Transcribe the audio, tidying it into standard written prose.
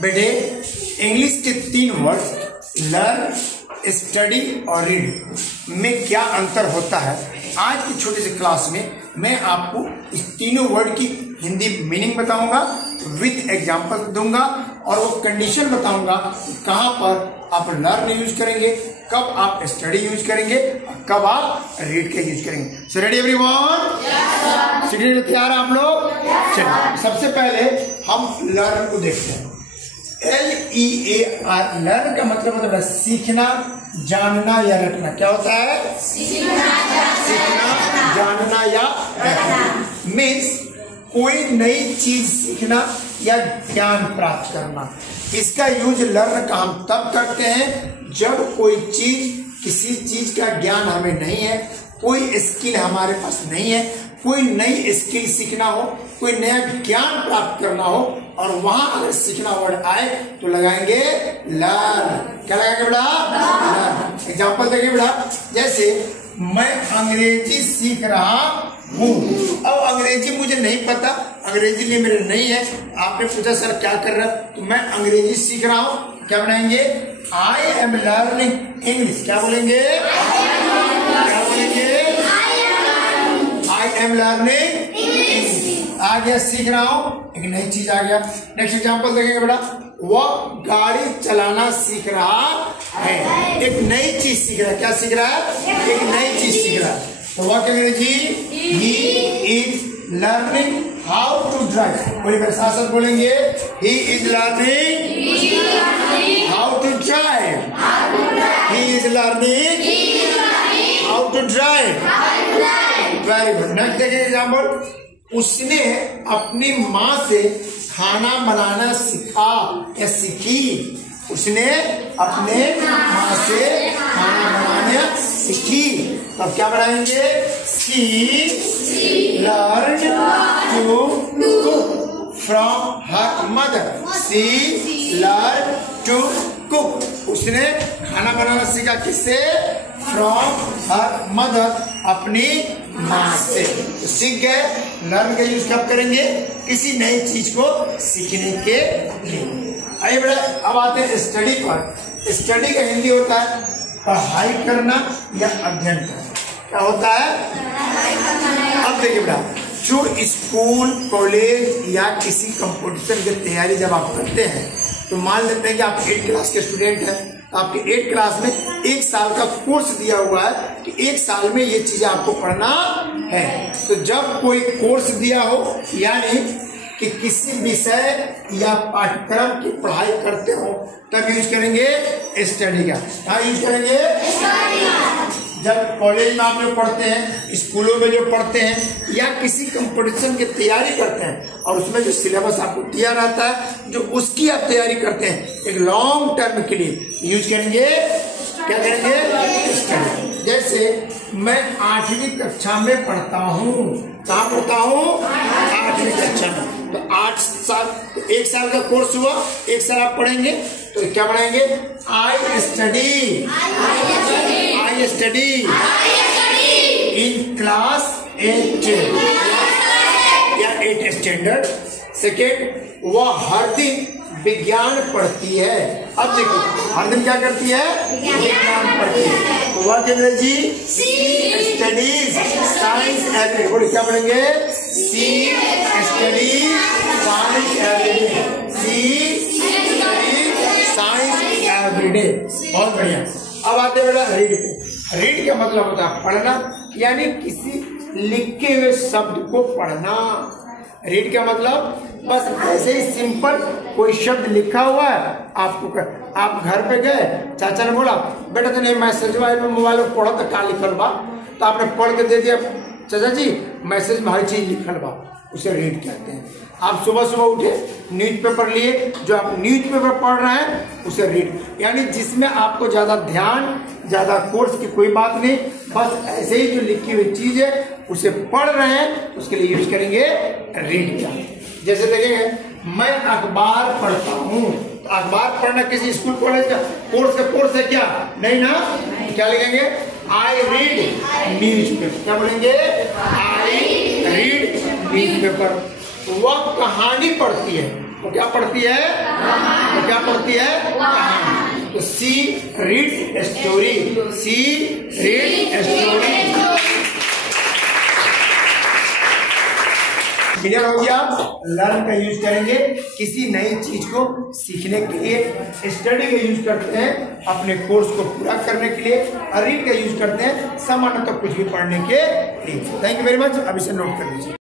बेटे इंग्लिश के 3 word learn, study और रीड में क्या अंतर होता है, आज की छोटी सी क्लास में मैं आपको इस तीनों वर्ड की हिंदी मीनिंग बताऊंगा, विद एग्जांपल दूंगा और वो कंडीशन बताऊंगा कहां पर आप लर्न यूज करेंगे, कब आप स्टडी यूज करेंगे और कब आप रीड के यूज करेंगे। So ready everyone? स्टडी तैयार आप लोग? चलिए सबसे पहले हम लर्न को देखते हैं। LEAR लर्न का मतलब है सीखना, जानना या रटना। क्या होता है? सीखना, जानना या रटना। मीन्स कोई नई चीज सीखना या ज्ञान प्राप्त करना। इसका यूज लर्न का हम तब करते हैं जब कोई चीज, किसी चीज का ज्ञान हमें नहीं है, कोई स्किल हमारे पास नहीं है, कोई नई स्किल सीखना हो, कोई नया ज्ञान प्राप्त करना हो और वहां अगर सीखना वर्ड आए तो लगाएंगे लर्न। क्या लगाएंगे बेटा? लर्न। एग्जांपल देखिए बेटा, जैसे मैं अंग्रेजी सीख रहा हूँ। अब अंग्रेजी मुझे नहीं पता, अंग्रेजी लिए मेरे नहीं है। आपने पूछा सर क्या कर रहा है, तो मैं अंग्रेजी सीख रहा हूँ। क्या बनाएंगे? I am learning English. क्या बोलेंगे? क्या बोलेंगे? I am learning English. आ गया, सीख रहा हूँ, एक नई चीज आ गया। नेक्स्ट एग्जांपल देखेंगे बेटा, वह गाड़ी चलाना सीख रहा है। एक नई चीज सीख रहा है। क्या सीख रहा है? एक नई चीज सीख रहा है। तो वह क्या जी? He is learning how to drive. बोलिए मेरे साथ साथ बोलेंगे, he is learning how to drive. He is learning how to drive. Very good. Next देखिए एग्जाम्पल, उसने अपनी माँ से खाना बनाना सीखा या सीखी। उसने अपने माँ से खाना बनाना सीखी। तब क्या बनाएंगे? She learn to cook from her mother. She learn to cook. उसने खाना बनाना सीखा किससे? फ्रॉम हर मदर, अपनी माँ से। तो सीख गए। लर्न का यूज कब करेंगे? किसी नई चीज को सीखने के लिए। आइए बेटा अब आते हैं स्टडी पर। स्टडी का हिंदी होता है पढ़ाई करना या अध्ययन करना। क्या होता है? अब देखिए बेटा, जो स्कूल, कॉलेज या किसी कंपटीशन की तैयारी जब आप करते हैं तो मान लेते हैं कि आप 8 क्लास के स्टूडेंट हैं, तो आपके 8 क्लास में 1 साल का कोर्स दिया हुआ है कि 1 साल में ये चीजें आपको पढ़ना है। तो जब कोई कोर्स दिया हो यानी कि किसी विषय या पाठ्यक्रम की पढ़ाई करते हो तब यूज करेंगे स्टडी का। हाँ यूज करेंगे जब कॉलेज में आप लोग पढ़ते हैं, स्कूलों में जो पढ़ते हैं या किसी कंपटीशन की तैयारी करते हैं और उसमें जो सिलेबस आपको दिया रहता है, जो उसकी आप तैयारी करते हैं एक लॉन्ग टर्म के लिए यूज करेंगे। क्या करेंगे? स्टडी। जैसे मैं 8वीं कक्षा में पढ़ता हूँ। कहाँ पढ़ता हूँ? 8वीं कक्षा में। तो 8 साल, तो 1 साल का कोर्स हुआ, 1 साल आप पढ़ेंगे तो क्या पढ़ेंगे? आई स्टडी इन क्लास 8 या 8 स्टैंडर्ड। सेकेंड, वह हर दिन विज्ञान पढ़ती है। अब देखो हर दिन क्या करती है? विज्ञान पढ़ती है। तो वह क्या जी? सी स्टडीज साइंस एवरीडे। बोले क्या पढ़ेंगे? सी स्टडीज साइंस एवरीडे। सी स्टडीज साइंस एवरीडे। बहुत बढ़िया। अब आते बेटा रीड पे। रीड का मतलब होता है पढ़ना, यानी किसी लिखे हुए शब्द को पढ़ना। रीड का मतलब बस ऐसे ही सिंपल कोई शब्द लिखा हुआ है आपको आप घर पे गए, चाचा ने बोला बेटा तो नहीं मैसेज में मोबाइल में पढ़ो तो क्या लिखल बा, तो आपने पढ़ के दे दिया चाचा जी मैसेज में हर चीज लिखल बा, उसे रीड कहते हैं। आप सुबह सुबह उठे न्यूज़पेपर लिए, जो आप न्यूज़पेपर पढ़ रहे हैं उसे रीड, यानी जिसमें आपको ज्यादा ध्यान, ज्यादा कोर्स की कोई बात नहीं, बस ऐसे ही जो लिखी हुई चीज है उसे पढ़ रहे हैं उसके लिए यूज करेंगे रीड का। जैसे देखेंगे मैं अखबार पढ़ता हूँ, तो अखबार पढ़ना किसी स्कूल कॉलेज का कोर्स है क्या? नहीं ना। क्या लिखेंगे? I read newspaper. क्या बोलेंगे? I read newspaper. वह कहानी पढ़ती है। वो क्या पढ़ती है? वो क्या पढ़ती है? कहानी। तो सी रीड स्टोरी, सी रीड स्टोरी। क्लियर हो गया? लर्न का यूज करेंगे किसी नई चीज को सीखने के लिए, स्टडी का यूज करते हैं अपने कोर्स को पूरा करने के लिए, और रीड का यूज करते हैं सामान्यतः कुछ भी पढ़ने के लिए। Thank you very much. अब इसे नोट कर लीजिए।